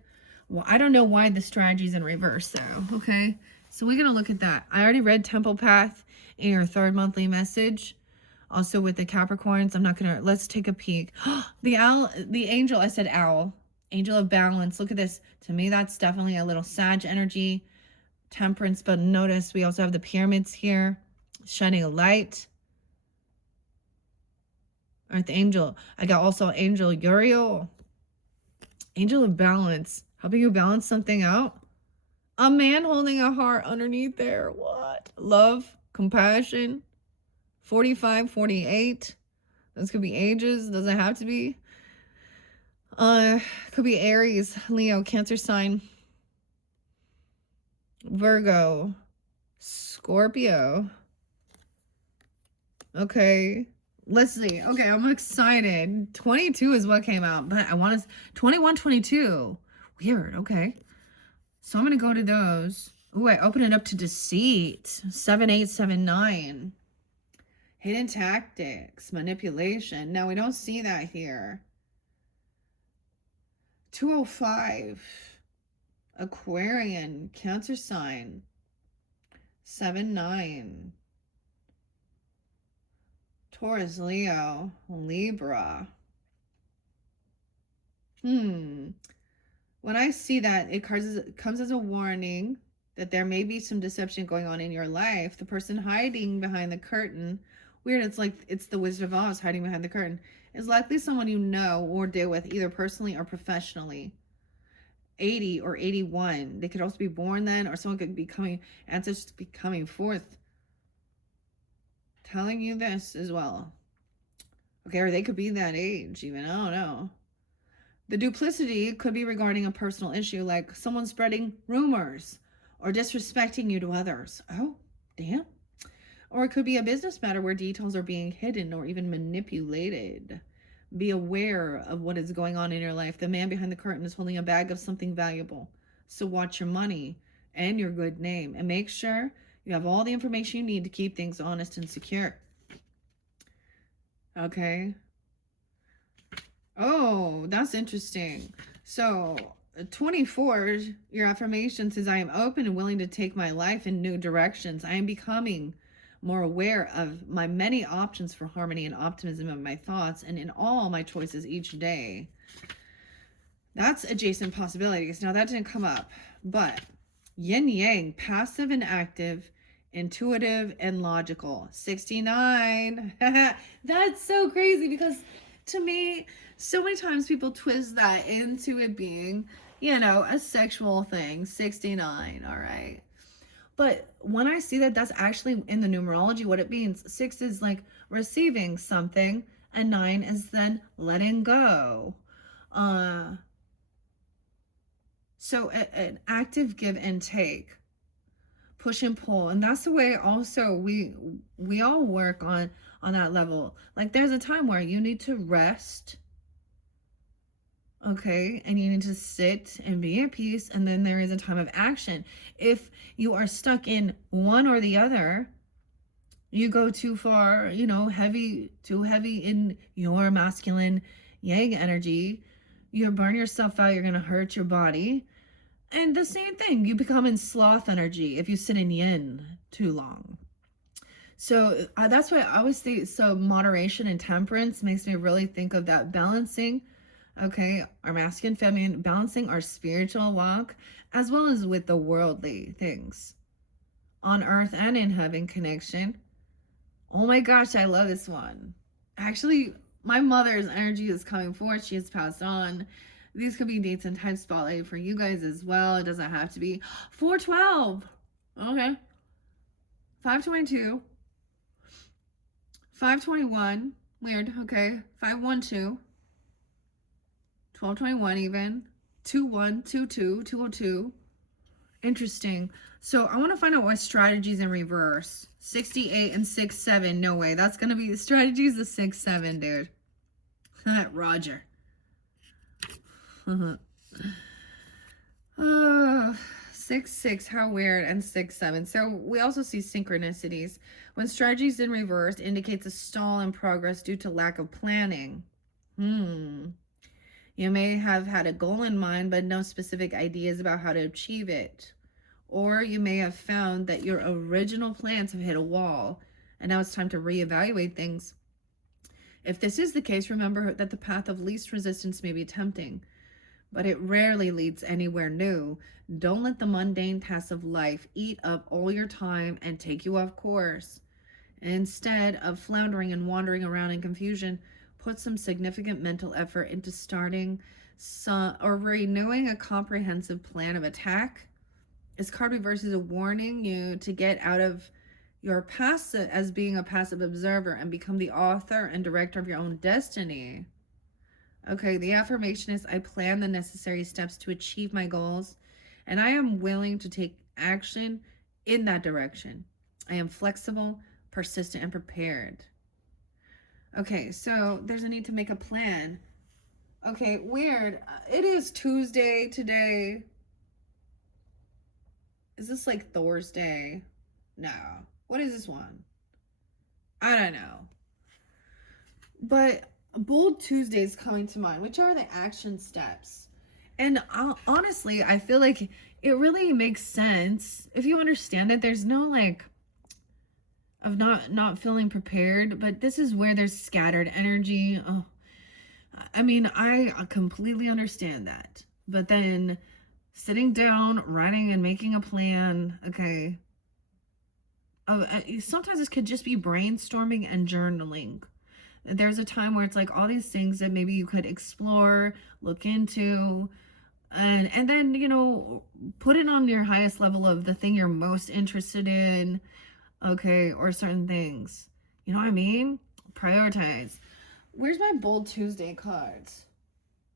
Well, I don't know why the strategy is in reverse though. Okay. So we're going to look at that. I already read Temple Path in your third monthly message. Also with the Capricorns. I'm not going to, let's take a peek. The owl, the angel, I said owl. Angel of balance. Look at this. To me, that's definitely a little Sag energy. Temperance. But notice we also have the pyramids here. Shining a light. Earth angel. I got also angel Uriel. Angel of balance. Helping you balance something out. A man holding a heart underneath there. What? Love. Compassion. 45, 48. Those could be ages. Doesn't have to be. Could be Aries, Leo, Cancer sign, Virgo, Scorpio, Okay. Let's see. Okay, I'm excited. 22 is what came out, but I want to 21, 22. Weird. Okay. So I'm going to go to those. Ooh, I open it up to deceit. 7879. Hidden tactics, manipulation. Now we don't see that here. 205. Aquarian, Cancer sign. 7-9. Taurus, Leo, Libra. When I see that, it comes as a warning that there may be some deception going on in your life. The person hiding behind the curtain, weird, it's like it's the Wizard of Oz hiding behind the curtain, is likely someone you know or deal with either personally or professionally. 80 or 81. They could also be born then, or someone could be coming, ancestors be coming forth telling you this as well. Okay, or they could be that age even. I don't know. The duplicity could be regarding a personal issue, like someone spreading rumors or disrespecting you to others. Oh, damn. Or it could be a business matter where details are being hidden or even manipulated. Be aware of what is going on in your life. The man behind the curtain is holding a bag of something valuable. So watch your money and your good name and make sure you have all the information you need to keep things honest and secure. Okay. Oh, that's interesting. So, 24, your affirmation says, I am open and willing to take my life in new directions. I am becoming more aware of my many options for harmony and optimism in my thoughts and in all my choices each day. That's adjacent possibilities. Now, that didn't come up, but yin yang, passive and active, intuitive and logical. 69. That's so crazy because to me, so many times people twist that into it being, a sexual thing. 69, all right. But when I see that, that's actually in the numerology what it means. 6 is like receiving something, and 9 is then letting go. So an active give and take, push and pull, and that's the way also we all work on that level. Like there's a time where you need to rest, okay, and you need to sit and be at peace, and then there is a time of action. If you are stuck in one or the other, you go too far, too heavy in your masculine yang energy, you burn yourself out, you're going to hurt your body. And the same thing, you become in sloth energy if you sit in yin too long. So that's why I always think, so moderation and temperance makes me really think of that balancing, okay, our masculine, feminine, balancing our spiritual walk as well as with the worldly things on earth and in heaven connection. Oh my gosh, I love this one. Actually, my mother's energy is coming forth. She has passed on. These could be dates and time spotlight for you guys as well. It doesn't have to be 412. Okay. 522. 521. Weird. Okay. 512. 1221 even. 2122. 202. Interesting. So I want to find out what strategies in reverse. 68 and 67. No way. That's going to be the strategies of 67, dude. Roger. 6-6, how weird, and 6-7. So we also see synchronicities. When strategies in reverse indicates a stall in progress due to lack of planning. You may have had a goal in mind, but no specific ideas about how to achieve it. Or you may have found that your original plans have hit a wall, and now it's time to reevaluate things. If this is the case, remember that the path of least resistance may be tempting, but it rarely leads anywhere new. Don't let the mundane tasks of life eat up all your time and take you off course. Instead of floundering and wandering around in confusion, put some significant mental effort into starting or renewing a comprehensive plan of attack. This card reverse is warning you to get out of your passive as being a passive observer and become the author and director of your own destiny. Okay, the affirmation is, I plan the necessary steps to achieve my goals, and I am willing to take action in that direction. I am flexible, persistent, and prepared. Okay, so there's a need to make a plan. Okay, weird. It is Tuesday today. Is this like Thursday? No. What is this one? I don't know. But Bold Tuesday is coming to mind, which are the action steps. And honestly, I feel like it really makes sense if you understand it. There's no like of not feeling prepared, but this is where there's scattered energy. Oh, I mean, I completely understand that. But then sitting down, writing and making a plan, okay. Sometimes this could just be brainstorming and journaling. There's a time where it's like all these things that maybe you could explore, look into, and then, you know, put it on your highest level of the thing you're most interested in, okay, or certain things. You know what I mean? Prioritize. Where's my Bold Tuesday cards?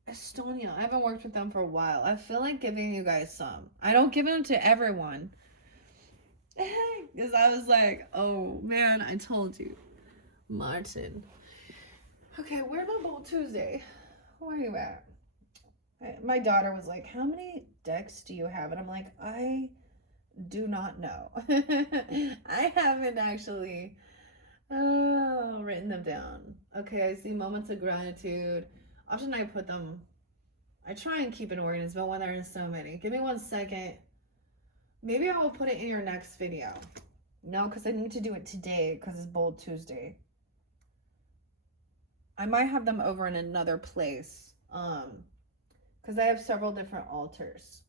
Estonia. I haven't worked with them for a while. I feel like giving you guys some. I don't give them to everyone. Because I was like, oh man, I told you. Martin. Okay, where's my Bold Tuesday? Where are you at? My daughter was like, how many decks do you have? And I'm like, I do not know. I haven't actually written them down. Okay, I see moments of gratitude. Often I put them, I try and keep it organized, but when there are so many. Give me 1 second. Maybe I will put it in your next video. No, because I need to do it today because it's Bold Tuesday. I might have them over in another place. Because I have several different altars.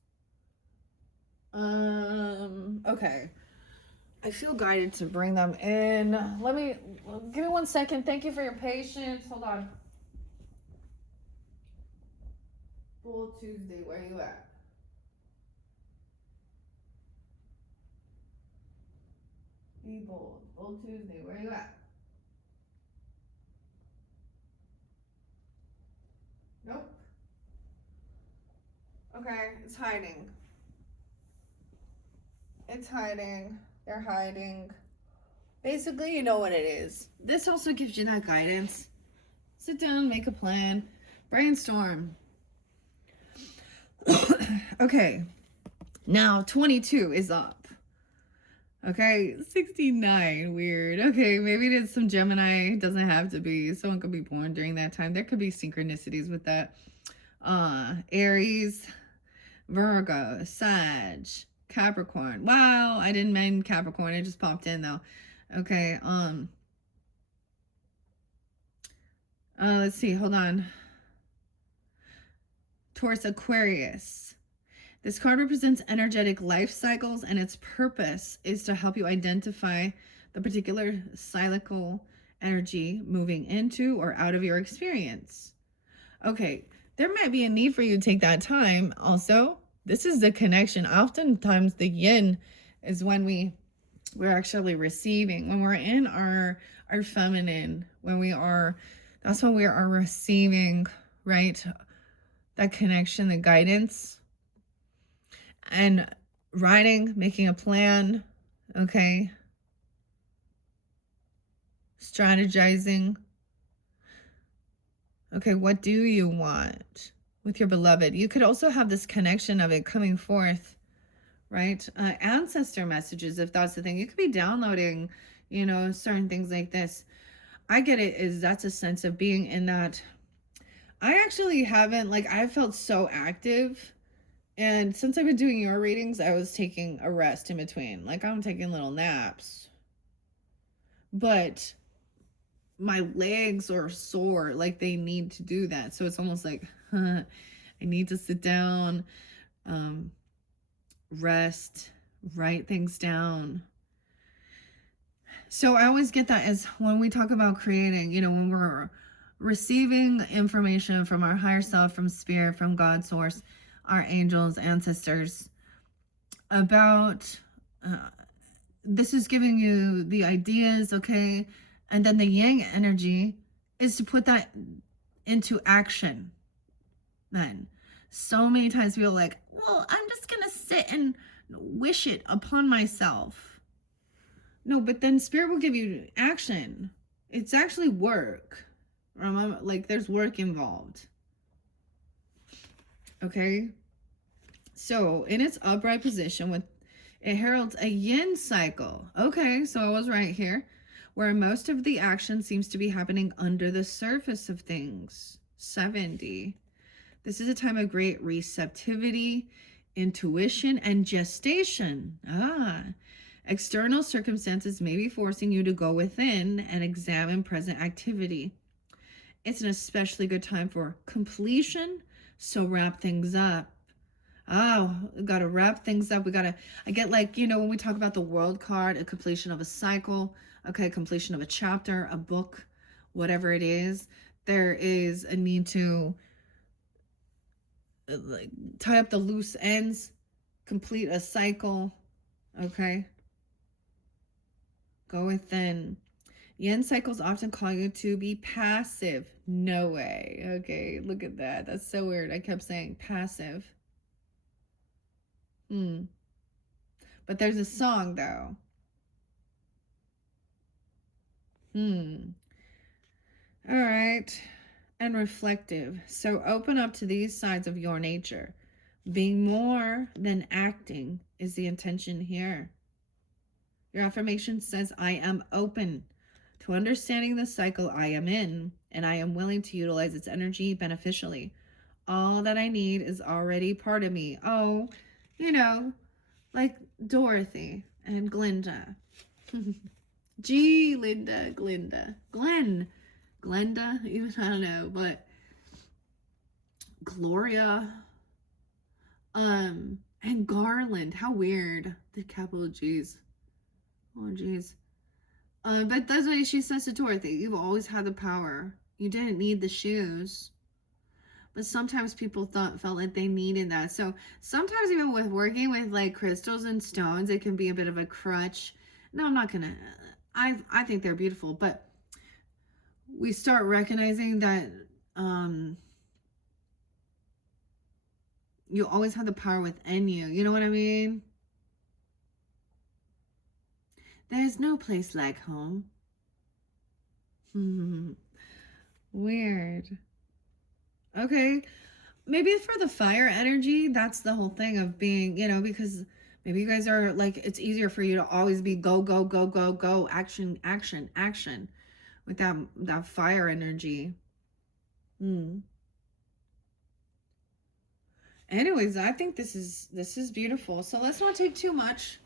Okay. I feel guided to bring them in. Give me 1 second. Thank you for your patience. Hold on. Bold Tuesday, where are you at? Be bold. Bold Tuesday, where are you at? Nope. Okay, it's hiding. It's hiding. They're hiding. Basically, you know what it is. This also gives you that guidance. Sit down, make a plan, brainstorm. Okay, now 22 is up. Okay, 69, weird. Okay, maybe it's some Gemini. It doesn't have to be. Someone could be born during that time. There could be synchronicities with that. Aries, Virgo, Sag, Capricorn. Wow, I didn't mean Capricorn. It just popped in though. Okay, let's see, hold on. Taurus, Aquarius. This card represents energetic life cycles, and its purpose is to help you identify the particular cyclical energy moving into or out of your experience. Okay, there might be a need for you to take that time. Also, this is the connection. Oftentimes, the yin is when we're actually receiving, when we're in our feminine, that's when we are receiving, right? That connection, the guidance. And writing, making a plan, okay? Strategizing. Okay, what do you want with your beloved? You could also have this connection of it coming forth, right? Ancestor messages, if that's the thing. You could be downloading, you know, certain things like this. I get it, that's a sense of being in that. I actually haven't, like, I felt so active. And since I've been doing your readings, I was taking a rest in between. Like, I'm taking little naps. But my legs are sore. Like, they need to do that. So it's almost like, I need to sit down, rest, write things down. So I always get that as when we talk about creating, you know, when we're receiving information from our higher self, from spirit, from God source, our angels, ancestors, about this is giving you the ideas, okay? And then the yang energy is to put that into action. Then so many times people are like, well, I'm just gonna sit and wish it upon myself. No, but then spirit will give you action. It's actually work. Like there's work involved. Okay. So in its upright position with it heralds a yin cycle. Okay, so I was right here. Where most of the action seems to be happening under the surface of things. 70. This is a time of great receptivity, intuition, and gestation. External circumstances may be forcing you to go within and examine present activity. It's an especially good time for completion, so wrap things up. Oh, we gotta wrap things up. I get like, when we talk about the world card, a completion of a cycle, okay, completion of a chapter, a book, whatever it is, there is a need to like tie up the loose ends, complete a cycle, okay? Go within. Yin cycles often call you to be passive. No way. Okay, look at that. That's so weird. I kept saying passive. But there's a song though. All right. And reflective. So open up to these sides of your nature. Being more than acting is the intention here. Your affirmation says, I am open to understanding the cycle I am in, and I am willing to utilize its energy beneficially. All that I need is already part of me. Oh, like Dorothy and Glinda. Linda, Glenda, even I don't know, but Gloria, and Garland. How weird. The capital G's. Oh, geez. But that's what she says to Dorothy. You've always had the power. You didn't need the shoes. But sometimes people felt like they needed that. So sometimes even with working with like crystals and stones, it can be a bit of a crutch. No, I'm not gonna. I think they're beautiful, but we start recognizing that you always have the power within you. You know what I mean? There's no place like home. Weird. Okay. Maybe for the fire energy, that's the whole thing of being, because maybe you guys are like, it's easier for you to always be go, go, go, go, go, action, action, action with that fire energy. Anyways, I think this is beautiful. So let's not take too much.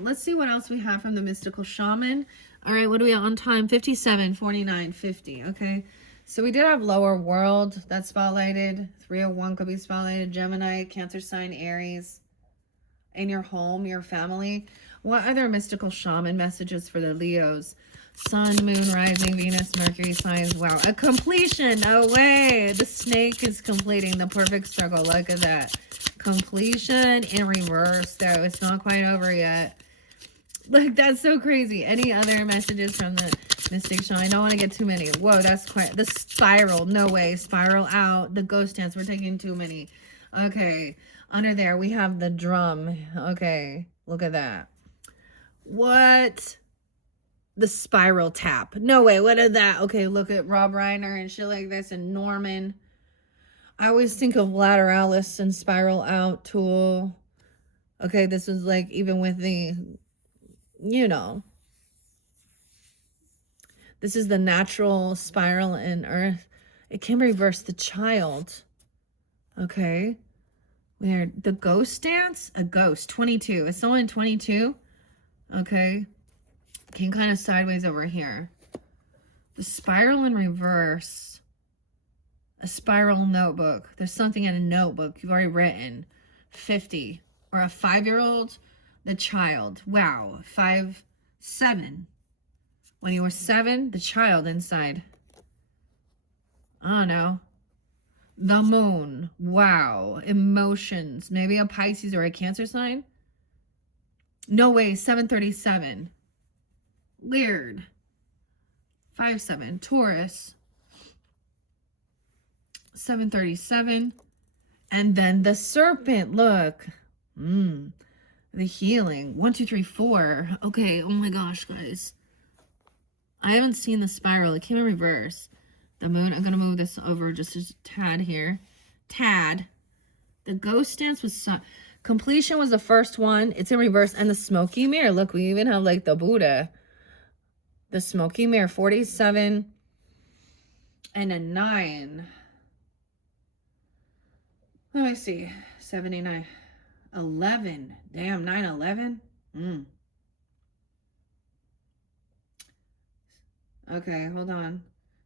Let's see what else we have from the mystical shaman. All right, what are we on time? 57, 49, 50. Okay. So we did have lower world that's spotlighted. 301 could be spotlighted. Gemini, Cancer sign, Aries. In your home, your family. What other mystical shaman messages for the Leos? Sun, moon, rising, Venus, Mercury signs. Wow. A completion. No way. The snake is completing the perfect circle. Look at that. Completion in reverse, though. It's not quite over yet. Like, that's so crazy. Any other messages from the mystic shaman? I don't want to get too many. Whoa, that's quite... The spiral. No way. Spiral out. The ghost dance. We're taking too many. Okay. Under there, we have the drum. Okay. Look at that. What? The spiral tap. No way. What is that? Okay, look at Rob Reiner and shit like this and Norman. I always think of lateralis and spiral out tool. Okay, this is like even with the, this is the natural spiral in earth. It can reverse the child. Okay. Where the ghost dance? A ghost. 22. It's still in 22. Okay. Came kind of sideways over here. The spiral in reverse. A spiral notebook. There's something in a notebook you've already written. 50. Or a 5-year-old. The child. Wow. 5, 7. When you were 7, the child inside. I don't know. The moon. Wow. Emotions. Maybe a Pisces or a Cancer sign. No way. 737. Weird. 5-7. Taurus. 737. And then the serpent. Look. The healing. 1, 2, 3, 4. Okay. Oh my gosh, guys. I haven't seen the spiral. It came in reverse. The moon. I'm gonna move this over just a tad here. Tad. The ghost dance was completion was the first one. It's in reverse. And the smoky mirror. Look, we even have like the Buddha. The smoky mirror. 47 and a 9. Let me see. 79. 11. Damn, 9/11. Okay, hold on.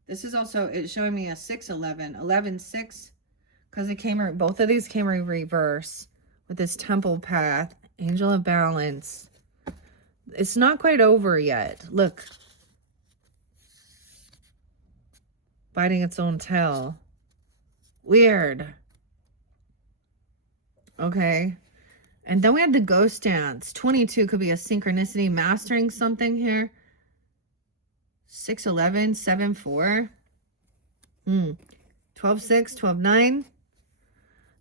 This is also, it's showing me a 6/11. 11/6. Because it came, both of these came in reverse with this temple path. Angel of balance. It's not quite over yet. Look. Biting its own tail. Weird. Okay. And then we had the ghost dance. 22 could be a synchronicity. Mastering something here. 6/11, 7/4. 12/6, 12/9.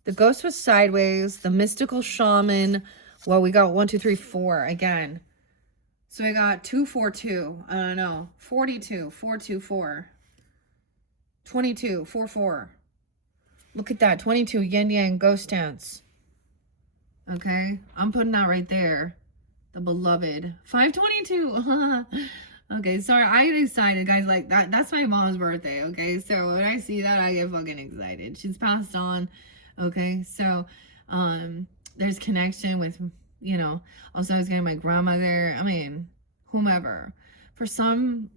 The ghost was sideways. The mystical shaman. Well, we got 1, 2, 3, 4 again. So we got 2/4/2. I don't know. 42, 4/2/4. 22, 4/4. Look at that. 22, yin yang ghost dance. Okay. I'm putting that right there. The beloved. 5/22. Okay, sorry, I get excited, guys. Like that's my mom's birthday, okay? So when I see that, I get fucking excited. She's passed on, okay? So there's connection with, you know, also I was getting my grandmother, I mean, whomever. For some,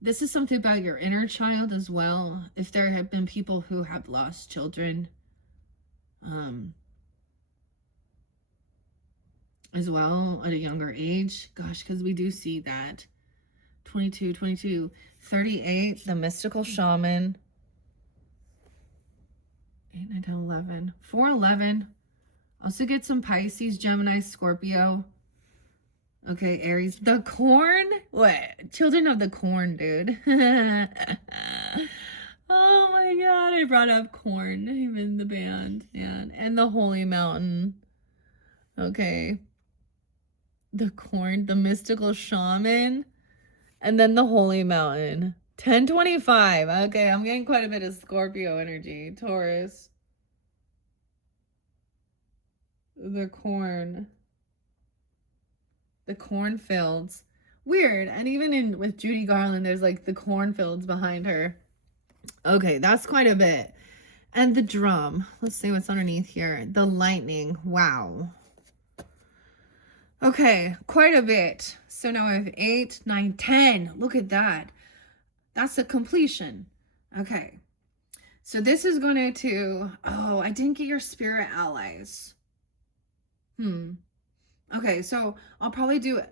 this is something about your inner child as well. If there have been people who have lost children, as well at a younger age. Gosh, because we do see that. 22, 22, 38, the mystical shaman. 8, 9, 10, 11. 4/11. Also get some Pisces, Gemini, Scorpio. Okay, Aries. The corn? What? Children of the corn, dude. Oh my god, I brought up corn. Even the band. Yeah. And the holy mountain. Okay. The corn, the mystical shaman, and then the holy mountain. 10/25. Okay, I'm getting quite a bit of Scorpio energy. Taurus. The corn. The cornfields. Weird. And even with Judy Garland, there's like the cornfields behind her. Okay, that's quite a bit. And the drum. Let's see what's underneath here. The lightning. Wow. Okay, quite a bit. So now I have 8, 9, 10. Look at that. That's a completion. Okay. So this is going to, oh, I didn't get your spirit allies. Okay, so I'll probably do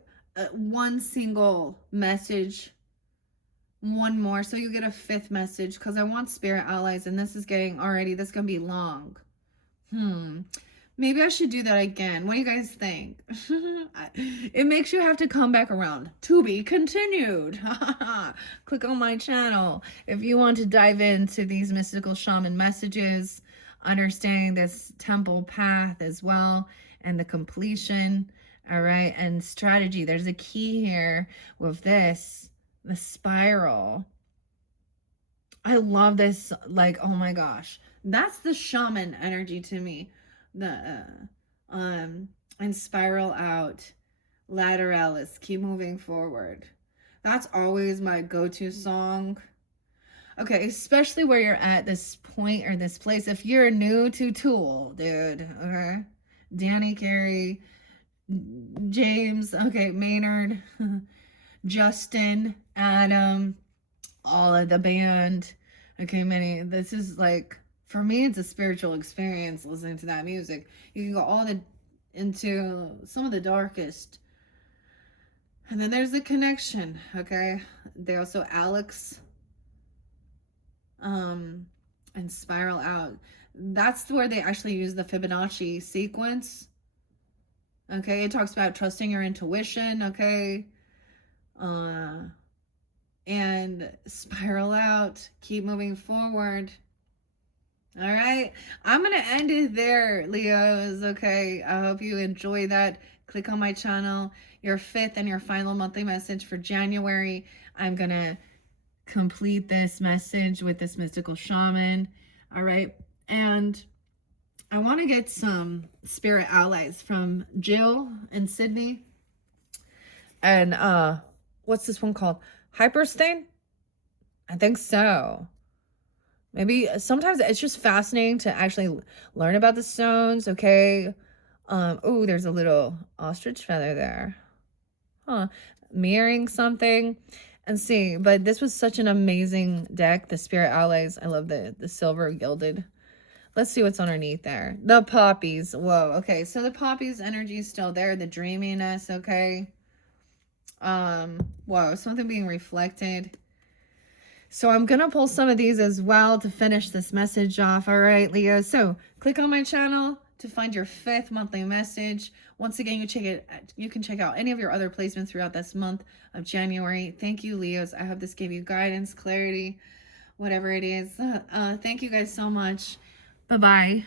one single message, one more. So you get a 5th message because I want spirit allies and this is getting already, this is going to be long. Maybe I should do that again. What do you guys think? It makes you have to come back around. To be continued. Click on my channel if you want to dive into these mystical shaman messages, understanding this temple path as well, and the completion. All right. And strategy. There's a key here with this, the spiral. I love this. Like, oh my gosh. That's the shaman energy to me. The and spiral out, lateralis, keep moving forward. That's always my go-to song. Okay, especially where you're at this point or this place. If you're new to Tool, dude, okay, Danny Carey, James, okay, Maynard, Justin, Adam, all of the band, okay, many. This is like, for me, it's a spiritual experience listening to that music. You can go into some of the darkest. And then there's the connection, okay? They also Alex and spiral out. That's where they actually use the Fibonacci sequence. Okay, it talks about trusting your intuition, okay? And spiral out, keep moving forward. All right. I'm going to end it there, Leos. Okay. I hope you enjoy that. Click on my channel. Your fifth and your final monthly message for January. I'm going to complete this message with this mystical shaman. All right. And I want to get some spirit allies from Jill and Sydney. And what's this one called? Hyperstain? I think so. Maybe sometimes it's just fascinating to actually learn about the stones, okay? Oh, there's a little ostrich feather there. Huh. Mirroring something. And see, but this was such an amazing deck, the Spirit Allies. I love the silver gilded. Let's see what's underneath there. The poppies. Whoa, okay. So the poppies energy is still there, the dreaminess, okay? Whoa, something being reflected. So I'm going to pull some of these as well to finish this message off. All right, Leo. So click on my channel to find your fifth monthly message. Once again, you can check out any of your other placements throughout this month of January. Thank you, Leos. I hope this gave you guidance, clarity, whatever it is. Thank you guys so much. Bye-bye.